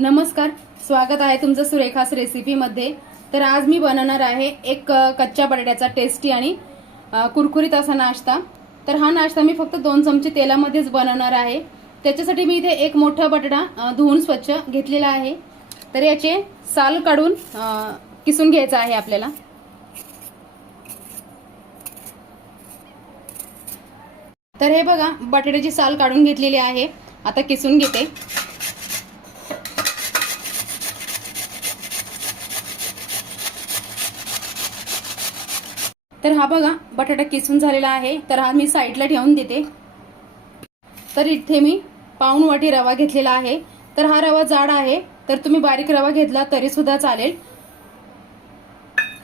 नमस्कार स्वागत आहे तुमचं सुरेखास रेसिपीमध्ये तर आज मी बनवणार आहे एक कच्च्या बटाट्याचा टेस्टी आणि कुरकुरीत असा नाश्ता. तर हा नाश्ता मी फक्त दोन चमचे तेलामध्येच बनवणार आहे. त्याच्यासाठी मी इथे एक मोठा बटाटा धुवून स्वच्छ घेतलेला आहे. तर याचे साल काढून किसून घ्यायचा आहे आपल्याला. तर हे बघा बटाट्याची साल काढून घेतलेली आहे. आता किसून घेते. तर हा बघा बटाटा किसून झालेला आहे. तर हा मी साईडला ठेवून देते. तर इथे मी पाऊन वाटी रवा घेतलेला आहे. तर हा रवा जाड आहे. तर तुम्ही बारीक रवा घेतला तरी सुद्धा चालेल.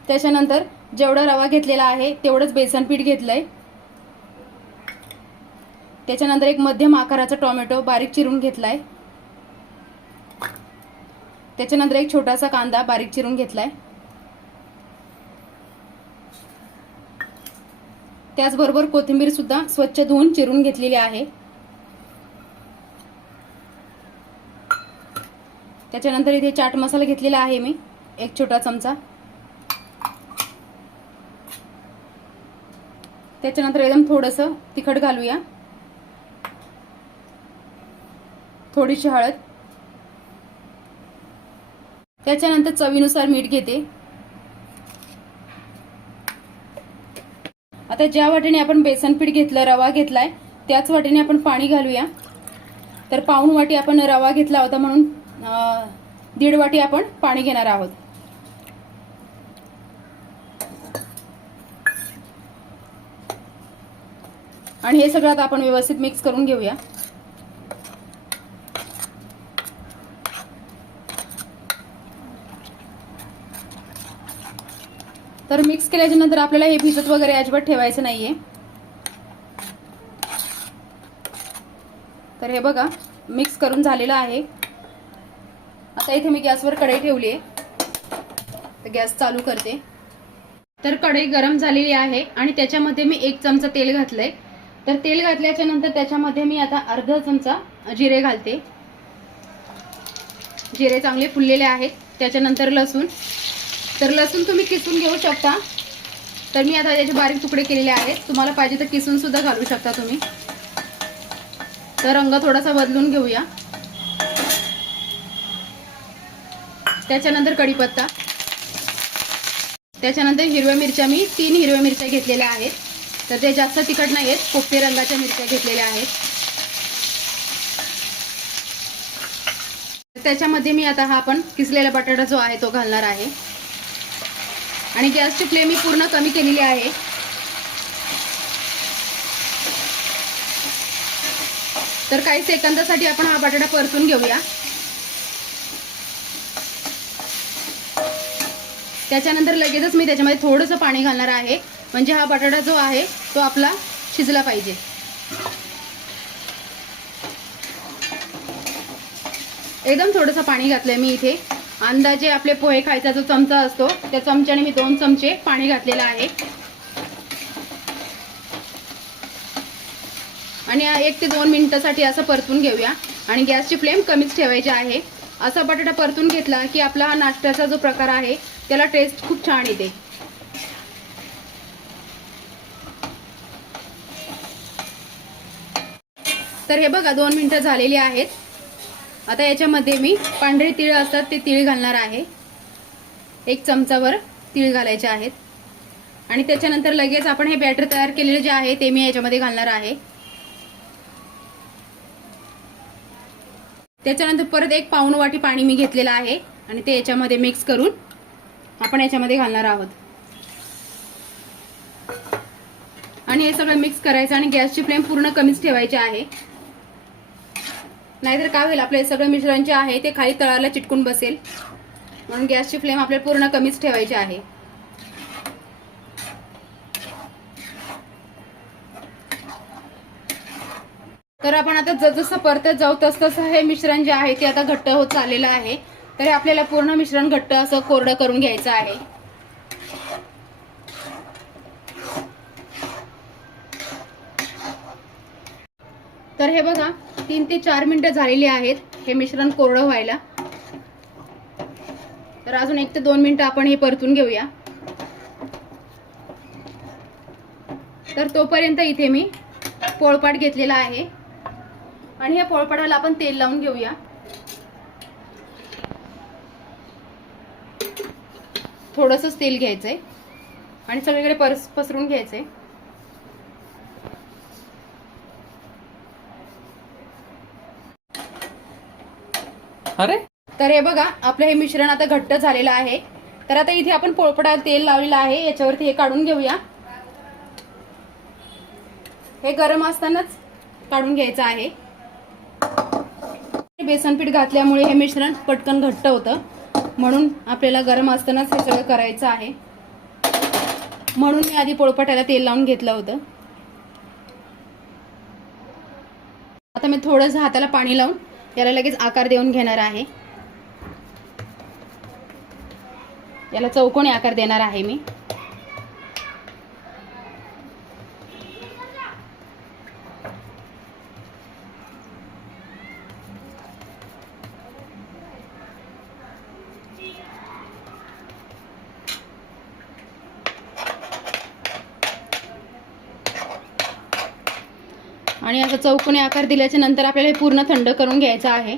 त्याच्यानंतर जेवढा रवा घेतलेला आहे तेवढंच बेसन पीठ घेतलंय. त्याच्यानंतर एक मध्यम आकाराचा टोमॅटो बारीक चिरून घेतलाय. त्याच्यानंतर एक छोटासा कांदा बारीक चिरून घेतलाय. त्याचबरोबर कोथिंबीर सुद्धा स्वच्छ धुवून चिरून घेतलेली आहे. त्याच्यानंतर इथे चाट मसाला घेतलेला आहे मी एक छोटा चमचा. त्याच्यानंतर एकदम थोडंसं तिखट घालूया. थोडीशी हळद. त्याच्यानंतर चवीनुसार मीठ घेते. आता ज्या वाटीने आपण बेसन पीठ घेतलं रवा घेतलाय त्याच वाटीने आपण पाणी घालूया. तर पाऊण वाटी आपण रवा घेतला होता म्हणून दीड वाटी आपण पाणी घेणार आहोत. आणि हे सगळं आता आपण व्यवस्थित मिक्स करून घेऊया. तर मिक्स केल्याच्यानंतर आपल्याला हे भिजत वगैरे अजिबात ठेवायचं नाहीये. तर हे बघा मिक्स करून झालेलं आहे. आता इथे मी गॅसवर कढई ठेवली आहे. तर गॅस चालू करते. तर कढई गरम झालेली आहे आणि त्याच्यामध्ये मी एक चमचा तेल घातलंय. तर तेल घातल्याच्या नंतर त्याच्यामध्ये मी आता अर्धा चमचा जिरे घालते. जिरे चांगले फुललेले आहेत. त्याच्यानंतर लसूण. तर लसूण तुम्ही किसून घेऊ शकता. तर मी आता याचे बारीक तुकडे केलेले आहेत. तुम्हाला पाहिजे तर किसून सुद्धा घालू शकता तुम्ही. तर रंग थोडासा बदलून घेऊया. त्याच्यानंतर कढीपत्ता. त्याच्यानंतर हिरव्या मिरच्या मी तीन हिरव्या मिरच्या घेतलेल्या आहेत. तर ते जास्त तिखट नाही आहेत पोपटी रंगाच्या मिरच्या घेतलेल्या आहेत. त्याच्यामध्ये मी आता हा आपण किसलेला बटाटा जो आहे तो घालणार आहे. आणि गॅसची फ्लेम मी पूर्ण कमी केलेली आहे. तर काही सेकंदासाठी आपण हा बटाटा परतून घेऊया. त्याच्यानंतर लगेचच मी त्याच्यामध्ये थोडंसं पाणी घालणार आहे. म्हणजे हा बटाटा जो आहे तो आपला शिजला पाहिजे. एकदम थोडंसं पाणी घातलंय मी इथे. अंदाजे आपले पोहे खायचा जो चमचा असतो त्या चमच्याने मी दोन चमचे पाणी घातलेलं आहे. आणि एक ते दोन मिनिटासाठी असं परतून घेऊया. आणि गॅसची फ्लेम कमीच ठेवायची आहे. असा बटाटा परतून घेतला की आपला हा नाश्त्याचा जो प्रकार आहे त्याला टेस्ट खूप छान येते. तर हे बघा दोन मिनिटं झालेली आहेत. आता याच्यामध्ये मी पांढरे तीळ असतात ते तीळ घालणार आहे. एक चमचावर तीळ घालायचे आहेत. आणि त्याच्यानंतर लगेच आपण हे बॅटर तयार केलेले जे आहे ते मी याच्यामध्ये घालणार आहे. त्याच्यानंतर परत एक पाऊण वाटी पाणी मी घेतलेलं आहे आणि ते याच्यामध्ये मिक्स करून आपण याच्यामध्ये घालणार आहोत. आणि हे सगळं मिक्स करायचं आणि गॅसची फ्लेम पूर्ण कमीच ठेवायची आहे. नाहीतर काय होईल आपले सगळं मिश्रण जे आहे ते खाली तळाला चिटकून बसेल. म्हणून गॅसची फ्लेम आपल्याला पूर्ण कमीच ठेवायची आहे. तर आपण आता जसं परतत जाऊ तस तसं हे मिश्रण जे आहे ते आता घट्ट होत चाललेलं आहे. तर आपल्याला पूर्ण मिश्रण घट्ट असं कोरडं करून घ्यायचं आहे. तर हे बघा तीन ते चार मिनिटं झालेली आहेत हे मिश्रण कोरडं व्हायला. तर अजून एक ते दोन मिनिटं आपण हे परतून घेऊया. तर तोपर्यंत इथे मी पोळपाट घेतलेला आहे. आणि या पोळपाटाला आपण तेल लावून घेऊया. थोडंसंच तेल घ्यायचं आहे आणि सगळीकडे परस पसरून घ्यायचंय. अरे? तर हे बघा आपलं हे मिश्रण आता घट्ट झालेलं आहे. तर आता इथे आपण पोळपटाला तेल लावलेलं आहे. याच्यावरती हे काढून घेऊया. हे गरम असतानाच काढून घ्यायचं आहे. बेसन पीठ घातल्यामुळे हे मिश्रण पटकन घट्ट होतं. म्हणून आपल्याला गरम असतानाच हे सगळं करायचं आहे. म्हणून मी आधी पोळपट्याला तेल लावून घेतलं होतं. आता मी थोडंसं हाताला पाणी लावून याला लगेच आकार देऊन घेणार आहे. याला चौकोनी आकार देणार आहे मी. आणि असं चौकोनी आकार दिल्याच्या नंतर आपल्याला हे पूर्ण थंड करून घ्यायचं आहे.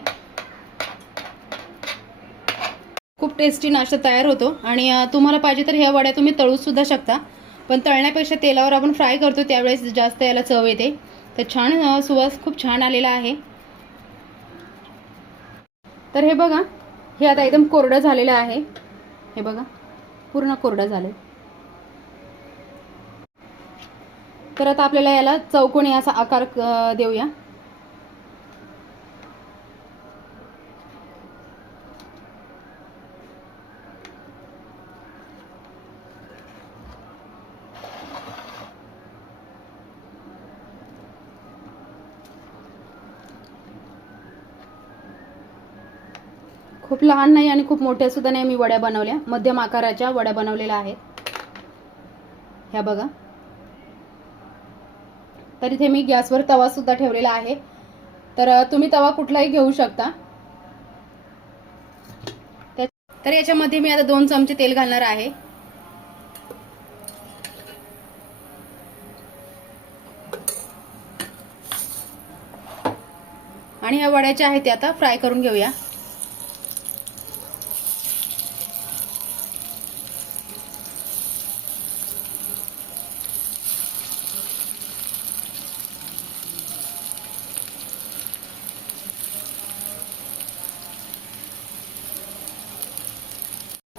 खूप टेस्टी नाश्ता तयार होतो आणि तुम्हाला पाहिजे तर ह्या वड्या तुम्ही तळूसुद्धा शकता. पण तळण्यापेक्षा तेलावर आपण फ्राय करतो त्यावेळेस जास्त याला चव येते. तर छान सुवास खूप छान आलेला आहे. तर हे बघा हे आता एकदम कोरडं झालेलं आहे. हे बघा पूर्ण कोरडं झालं तर आता आपल्याला याला चौकोनी असा आकार देऊया. खूप लहान नाही आणि खूप मोठ्या सुद्धा नाही मी वड्या बनवल्या. मध्यम आकाराच्या वड्या बनवलेल्या आहेत. ह्या बघा. तर इथे मी गॅसवर तवासुद्धा ठेवलेला आहे. तर तुम्ही तवा कुठलाही घेऊ शकता. त्या- तर याच्यामध्ये मी आता दोन चमचे तेल घालणार आहे. आणि ह्या वड्या ज्या आहेत त्या आता फ्राय करून घेऊया.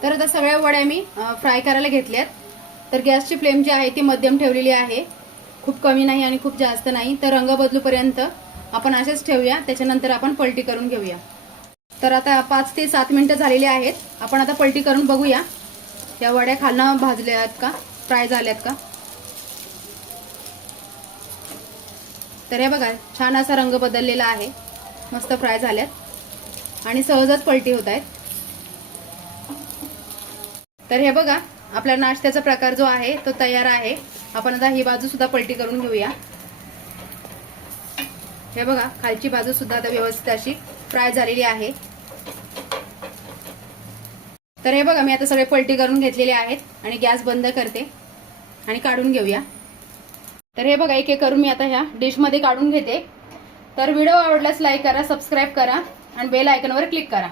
तर आता सगळ्या वड्या मी फ्राय करायला घेतल्यात तर गॅसची फ्लेम जी आहे ती मध्यम ठेवलेली आहे. खूप कमी नाही आणि खूप जास्त नाही. तर रंग बदलूपर्यंत आपण असेच ठेवूया. त्याच्यानंतर आपण पलटी करून घेऊया. तर आता पाच ते सात मिनटं झालेली आहेत. आपण आता पलटी करून बघूया. या वड्या खालनं भाजल्या आहेत का? फ्राय झाल्यात का? तर हे बघा छान असा रंग बदललेला आहे. मस्त फ्राय झाल्यात. आणि सहजच पलटी होत आहेत. तर हे बघा आपला नाश्त्याचा प्रकार जो आहे तो तयार आहे. आपण आता ही बाजू सुद्धा पलटी करून घेऊया. हे बघा खालची बाजू सुद्धा आता व्यवस्थित अशी फ्राय झालेली आहे. तर हे बघा मी आता सगळे पलटी करून घेतलेले आहेत आणि गॅस बंद करते आणि काढून घेऊया. तर हे बघा एक एक करून मी आता ह्या डिशमध्ये काढून घेते. तर व्हिडिओ आवडल्यास लाईक करा सबस्क्राईब करा आणि बेल आयकॉनवर क्लिक करा.